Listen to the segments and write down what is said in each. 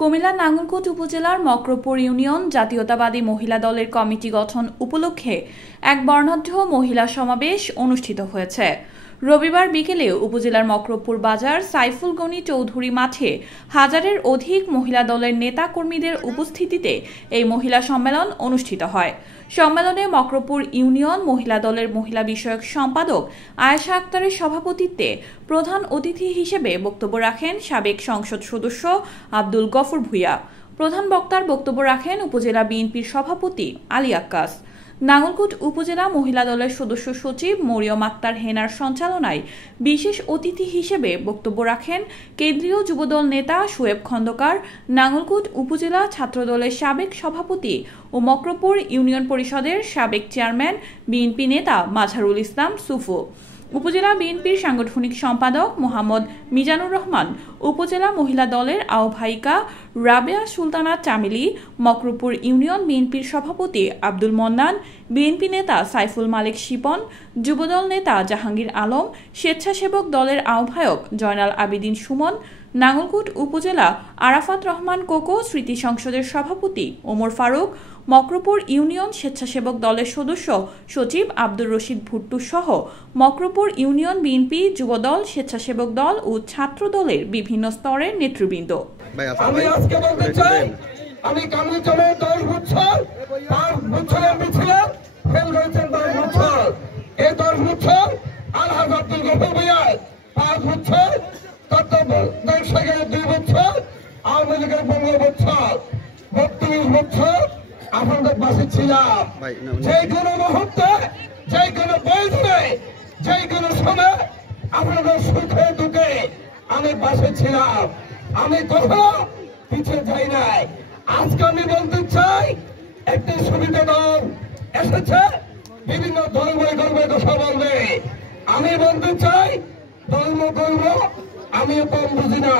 কুমিল্লার নাঙ্গলকোট উপজেলার মক্রপুর ইউনিয়ন জাতীয়তাবাদী মহিলা দলের কমিটি গঠন উপলক্ষে এক বর্ণাঢ্য মহিলা সমাবেশ অনুষ্ঠিত হয়েছে। রবিবার বিকেলে উপজেলার মক্রপুর বাজার সাইফুল গনি চৌধুরী মাঠে হাজারের অধিক মহিলা দলের নেতা কর্মীদের উপস্থিতিতে এই মহিলা সম্মেলন অনুষ্ঠিত হয়। সম্মেলনে মক্রপুর ইউনিয়ন মহিলা দলের মহিলা বিষয়ক সম্পাদক আয়েশা আক্তারের সভাপতিত্বে প্রধান অতিথি হিসেবে বক্তব্য রাখেন সাবেক সংসদ সদস্য আব্দুল গফুর ভূঁইয়া। প্রধান বক্তার বক্তব্য রাখেন উপজেলা বিএনপির সভাপতি আলী আক্কাস। নাঙ্গলকোট উপজেলা মহিলা দলের সদস্য সচিব মরিয়ম আক্তার হেনার সঞ্চালনায় বিশেষ অতিথি হিসেবে বক্তব্য রাখেন কেন্দ্রীয় যুবদল নেতা শোয়েব খন্দকার, নাঙ্গলকোট উপজেলা ছাত্রদলের সাবেক সভাপতি ও মক্রপুর ইউনিয়ন পরিষদের সাবেক চেয়ারম্যান বিএনপি নেতা মাঝারুল ইসলাম সুফু, উপজেলা বিএনপির সাংগঠনিক সম্পাদক মোহাম্মদ মিজানুর রহমান, উপজেলা মহিলা দলের আহ্বায়িকা রাবেয়া সুলতানা চামেলি, মক্রপুর ইউনিয়ন বিএনপির সভাপতি আব্দুল মন্নান, বিএনপি নেতা সাইফুল মালিক শিপন, যুবদল নেতা জাহাঙ্গীর আলম, স্বেচ্ছাসেবক দলের আহ্বায়ক জয়নাল আবেদিন সুমন, নাঙ্গলকোট উপজেলা আরাফাত রহমান কোকো স্মৃতি সংসদের সভাপতি ওমর ফারুক, মক্রপুর ইউনিয়ন স্বেচ্ছাসেবক দলের সদস্য সচিব আব্দুর রশিদ ভুট্টু সহ মক্রপুর ইউনিয়ন বিএনপি, যুবদল, স্বেচ্ছাসেবক দল ও ছাত্র দলের বিভিন্ন স্তরের নেতৃবৃন্দ। আমি আজকে বলতে চাই, আমি কামরুজ্জামান 10 বছর 5 বছরের মিছিলে ফেল হয়েছেন 10 বছর, এই 10 বছর আলহাজ আব্দুল গফুর ভূঁইয়া 5 বছর, তত্ত্বাবধায়ক সরকারের 2 বছর, আওয়ামী লীগের 15 বছর, 32 বছর আপনাদের পাশে ছিলাম। যে কোনো মুহূর্তে, যে কোনো প্রয়োজনে, যে কোনো সময় আপনাদের সুখে দুঃখে আমি পাশে ছিলাম। আমি কখনো পিছিয়ে যাই নাই। আজকে আমি বলতে চাই, একটি সুবিধা দল এসেছে, বিভিন্ন ধর্ম কথা বলবে। আমি বলতে চাই, ধর্ম কর্ম আমিও কম বুঝি না।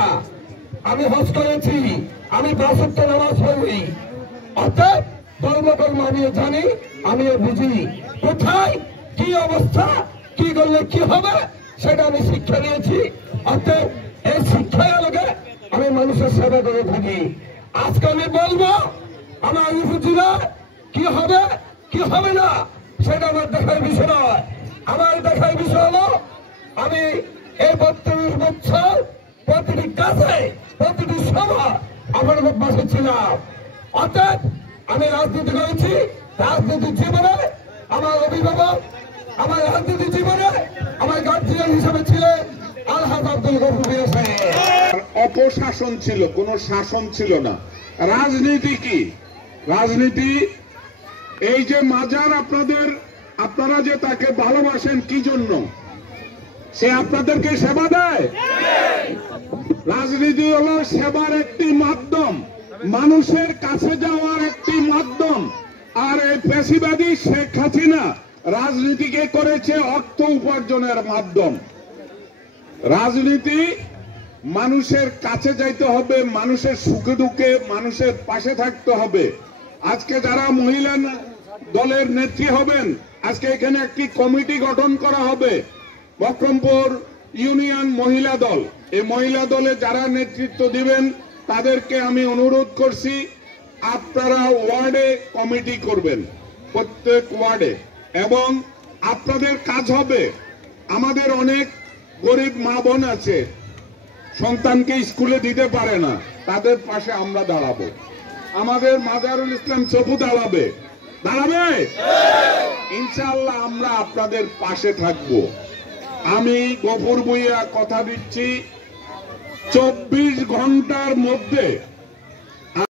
আমি হজ করেছি, আমি 5 ওয়াক্ত নামাজ পড়ি, অর্থাৎ ধর্মকর্ম আমিও জানি, আমিও বুঝি, কোথায় কি অবস্থা, কি করলে কি হবে সেটা আমি শিক্ষা নিয়েছি। অর্থাৎ এই শিক্ষার আলোকে আমি মানুষের সেবা করে থাকি। আজকে আমি বলবো, আমার উপজেলা কি হবে কি হবে না সেটা আমার দেখার বিষয় নয়। আমার দেখার বিষয় হলো, আমি এই 32 বছর প্রতিটি কাজে, প্রতিটি সভা আপনাদের পাশে ছিলাম। অর্থাৎ আমি রাজনীতি করেছি, রাজনীতির জীবনে আমার অভিভাবক, আমার রাজনীতি জীবনে আমার গার্জিয়ান হিসেবে ছিলেন আলহাজ আব্দুল গফুর ভূঁইয়া সাহেব। অপশাসন ছিল, কোন শাসন ছিল না। রাজনীতি কি? রাজনীতি এই যে মাজার, আপনারা যে তাকে ভালোবাসেন কি জন্য? সে আপনাদেরকে সেবা দেয়। রাজনীতি হলো সেবার একটি মাধ্যম, মানুষের কাছে যাওয়ার একটি মাধ্যম। আর এই পেশিবাদী শেখ হাসিনা রাজনীতিকে করেছে অর্থ উপার্জনের মাধ্যম। রাজনীতি মানুষের কাছে যাইতে হবে, মানুষের সুখে দুঃখে মানুষের পাশে থাকতে হবে। আজকে যারা মহিলা দলের নেত্রী হবেন, আজকে এখানে একটি কমিটি গঠন করা হবে, মক্রমপুর ইউনিয়ন মহিলা দল। এই মহিলা দলে যারা নেতৃত্ব দিবেন তাদেরকে আমি অনুরোধ করছি, আপনারা ওয়ার্ডে কমিটি করবেন, প্রত্যেক ওয়ার্ডে। এবং আপনাদের কাজ হবে, আমাদের অনেক গরিব মা বোন আছে, সন্তানকে স্কুলে দিতে পারে না, তাদের পাশে আমরা দাঁড়াবো। আমাদের মাজারুল ইসলাম চপু দাঁড়াবে, ইনশাআল্লাহ আমরা আপনাদের পাশে থাকব। আমি গফুর ভূঁইয়া কথা দিচ্ছি, 24 ঘন্টার মধ্যে